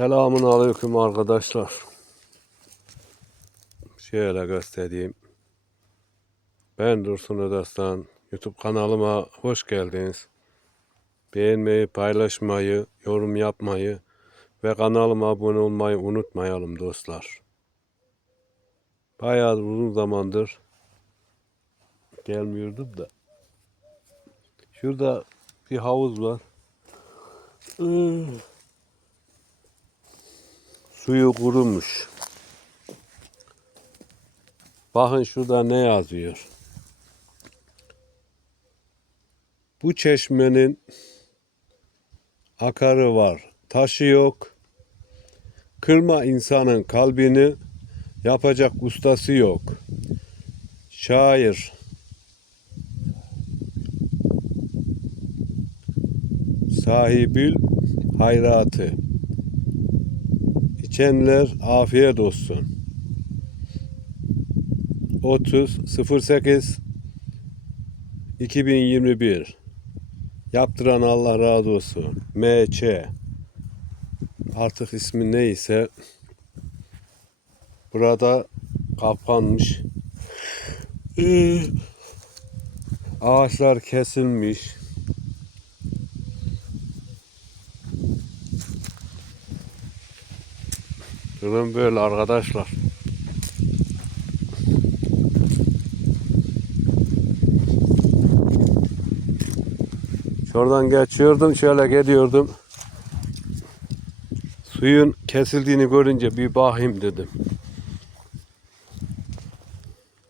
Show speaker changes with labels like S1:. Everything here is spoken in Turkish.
S1: Selamun aleyküm arkadaşlar. Şöyle göstereyim. Ben Dursun Ödaslan. YouTube kanalıma hoş geldiniz. Beğenmeyi, paylaşmayı, yorum yapmayı ve kanalıma abone olmayı unutmayalım dostlar. Bayağı uzun zamandır gelmiyordum da. Şurada bir havuz var. Suyu kurumuş. Bakın şurada ne yazıyor. Bu çeşmenin akarı var, taşı yok. Kırma insanın kalbini, yapacak ustası yok. Şair. Sahibül hayratı. İçenler afiyet olsun. 30 08 2021 Yaptıran Allah razı olsun. MÇ Artık ismi neyse burada kapanmış. Ağaçlar kesilmiş. Durum böyle arkadaşlar. Şuradan geçiyordum, şöyle geliyordum. Suyun kesildiğini görünce bir bakayım dedim.